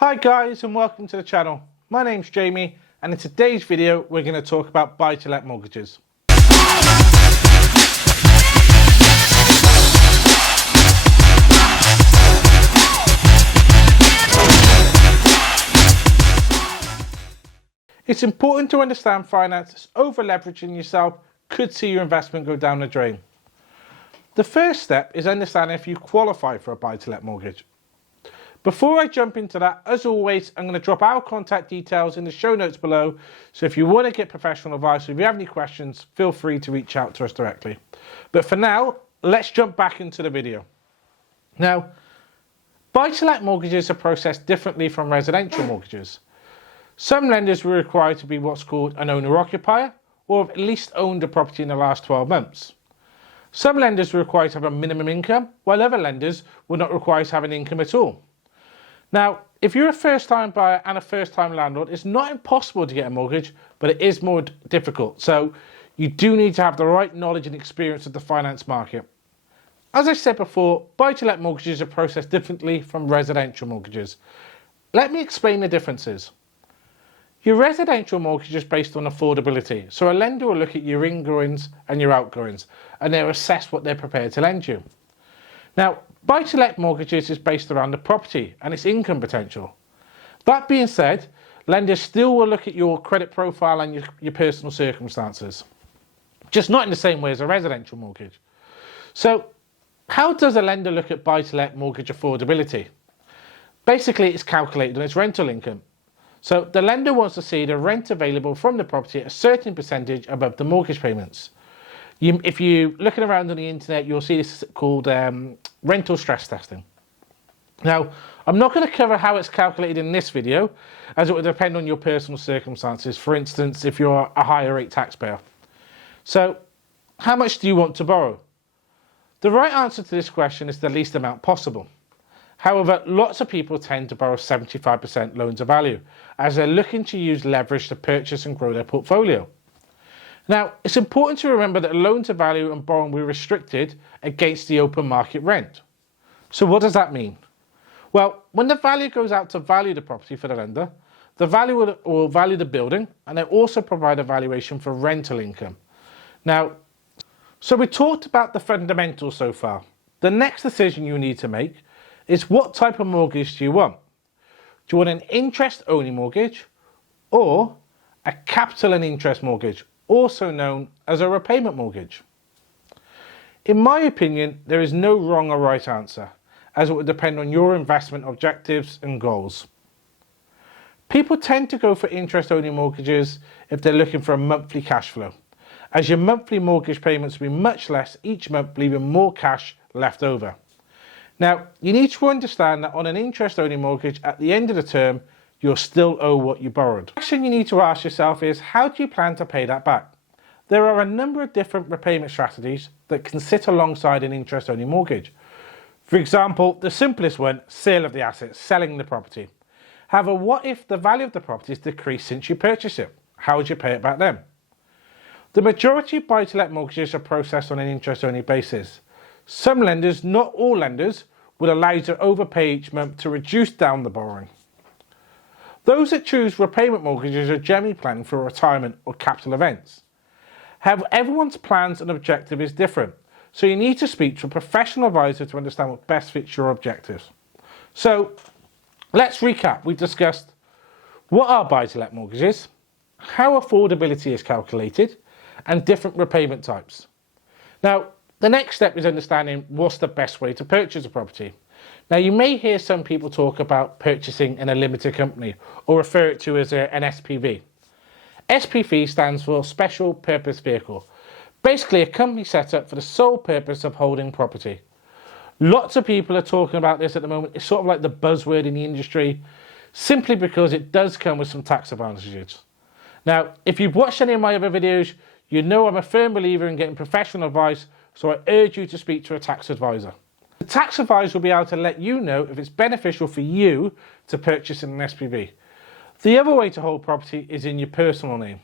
Hi guys and welcome to the channel. My name's Jamie and in today's video we're going to talk about buy-to-let mortgages. It's important to understand finance as over-leveraging yourself could see your investment go down the drain. The first step is understanding if you qualify for a buy-to-let mortgage. Before I jump into that, as always, I'm going to drop our contact details in the show notes below. So if you want to get professional advice or if you have any questions, feel free to reach out to us directly. But for now, let's jump back into the video. Now, buy-to-let mortgages are processed differently from residential mortgages. Some lenders will require to be what's called an owner-occupier or have at least owned a property in the last 12 months. Some lenders will require to have a minimum income, while other lenders will not require to have an income at all. Now, if you're a first-time buyer and a first-time landlord, it's not impossible to get a mortgage, but it is more difficult. So you do need to have the right knowledge and experience of the finance market. As I said before, buy-to-let mortgages are processed differently from residential mortgages. Let me explain the differences. Your residential mortgage is based on affordability. So a lender will look at your ingoings and your outgoings, and they'll assess what they're prepared to lend you. Now, buy-to-let mortgages is based around the property and its income potential. That being said, lenders still will look at your credit profile and your personal circumstances, just not in the same way as a residential mortgage. So, how does a lender look at buy-to-let mortgage affordability? Basically, it's calculated on its rental income. So, the lender wants to see the rent available from the property at a certain percentage above the mortgage payments. If you're looking around on the internet, you'll see this called rental stress testing. Now, I'm not going to cover how it's calculated in this video, as it will depend on your personal circumstances. For instance, if you're a higher rate taxpayer. So, how much do you want to borrow? The right answer to this question is the least amount possible. However, lots of people tend to borrow 75% loan to value, as they're looking to use leverage to purchase and grow their portfolio. Now, it's important to remember that loan to value and borrowing will be restricted against the open market rent. So what does that mean? Well, when the value goes out to value the property for the lender, the value will value the building and they also provide a valuation for rental income. Now, so we talked about the fundamentals so far. The next decision you need to make is what type of mortgage do you want? Do you want an interest-only mortgage or a capital and interest mortgage, also known as a repayment mortgage? In my opinion, there is no wrong or right answer, as it would depend on your investment objectives and goals. People tend to go for interest-only mortgages if they're looking for a monthly cash flow, as your monthly mortgage payments will be much less each month, leaving more cash left over. Now, you need to understand that on an interest-only mortgage, at the end of the term, you'll still owe what you borrowed. The question you need to ask yourself is, how do you plan to pay that back? There are a number of different repayment strategies that can sit alongside an interest-only mortgage. For example, the simplest one, sale of the assets, selling the property. However, what if the value of the property has decreased since you purchased it? How would you pay it back then? The majority of buy-to-let mortgages are processed on an interest-only basis. Some lenders, not all lenders, will allow you to overpay each month to reduce down the borrowing. Those that choose repayment mortgages are generally planning for retirement or capital events. However, everyone's plans and objective is different, so you need to speak to a professional advisor to understand what best fits your objectives. So, let's recap. We've discussed what are buy-to-let mortgages, how affordability is calculated, and different repayment types. Now, the next step is understanding what's the best way to purchase a property. Now, you may hear some people talk about purchasing in a limited company or refer it to as an SPV. SPV stands for Special Purpose Vehicle. Basically, a company set up for the sole purpose of holding property. Lots of people are talking about this at the moment. It's sort of like the buzzword in the industry, simply because it does come with some tax advantages. Now, if you've watched any of my other videos, you know I'm a firm believer in getting professional advice, so I urge you to speak to a tax advisor. The tax advisor will be able to let you know if it's beneficial for you to purchase in an SPV. The other way to hold property is in your personal name.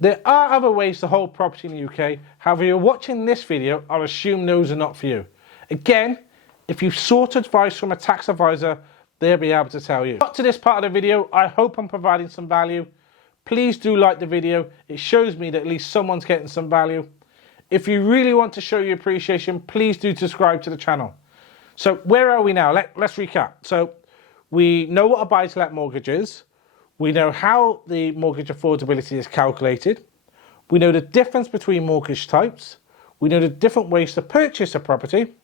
There are other ways to hold property in the UK, however, you're watching this video, I'll assume those are not for you. Again, if you've sought advice from a tax advisor, they'll be able to tell you. Up to this part of the video, I hope I'm providing some value. Please do like the video. It shows me that at least someone's getting some value. If you really want to show your appreciation, please do subscribe to the channel. So where are we now? Let's recap. So we know what a buy-to-let mortgage is. We know how the mortgage affordability is calculated. We know the difference between mortgage types. We know the different ways to purchase a property.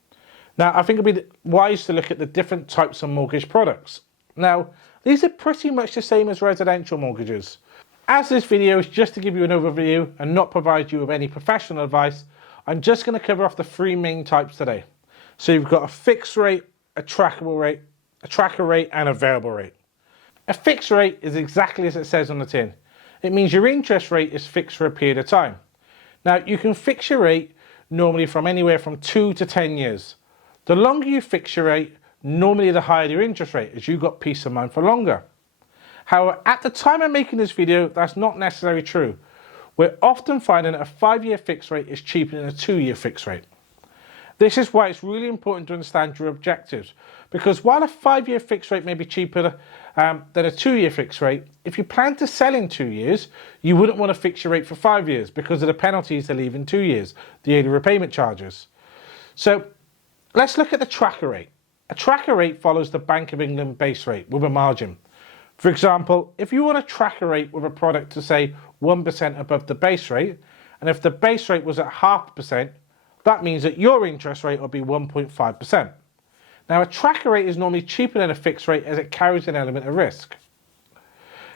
Now, I think it'd be wise to look at the different types of mortgage products. Now, these are pretty much the same as residential mortgages. As this video is just to give you an overview and not provide you with any professional advice, I'm just going to cover off the three main types today. So you've got a fixed rate, a trackable rate, a tracker rate, and a variable rate. A fixed rate is exactly as it says on the tin. It means your interest rate is fixed for a period of time. Now, you can fix your rate normally from anywhere from 2 to 10 years. The longer you fix your rate, normally the higher your interest rate, as you've got peace of mind for longer. However, at the time of making this video, that's not necessarily true. We're often finding that a 5-year fixed rate is cheaper than a 2-year fixed rate. This is why it's really important to understand your objectives, because while a 5-year fixed rate may be cheaper than a 2-year fixed rate, if you plan to sell in 2 years, you wouldn't want to fix your rate for 5 years because of the penalties they leave in 2 years, the early repayment charges. So let's look at the tracker rate. A tracker rate follows the Bank of England base rate with a margin. For example, if you want a tracker rate with a product to say 1% above the base rate, and if the base rate was at 0.5%, that means that your interest rate will be 1.5%. Now, a tracker rate is normally cheaper than a fixed rate as it carries an element of risk.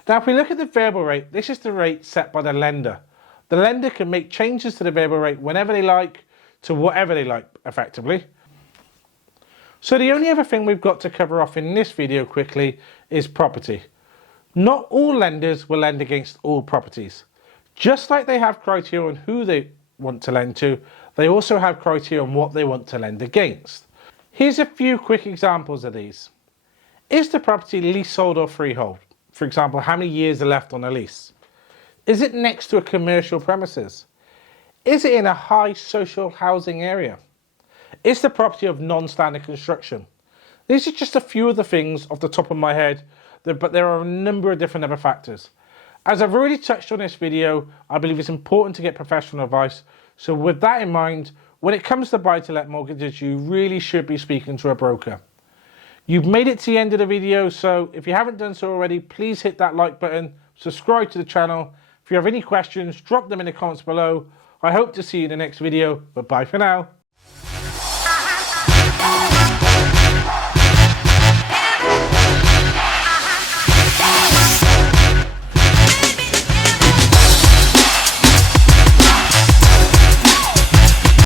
Now, if we look at the variable rate, this is the rate set by the lender. The lender can make changes to the variable rate whenever they like, to whatever they like, effectively. So the only other thing we've got to cover off in this video quickly is property. Not all lenders will lend against all properties. Just like they have criteria on who they want to lend to, they also have criteria on what they want to lend against. Here's a few quick examples of these. Is the property leasehold or freehold? For example, how many years are left on the lease? Is it next to a commercial premises? Is it in a high social housing area? Is the property of non-standard construction? These are just a few of the things off the top of my head, but there are a number of different other factors. As I've already touched on this video, I believe it's important to get professional advice. So with that in mind, when it comes to buy-to-let mortgages, you really should be speaking to a broker. You've made it to the end of the video, so if you haven't done so already, please hit that like button, subscribe to the channel. If you have any questions, drop them in the comments below. I hope to see you in the next video, but bye for now.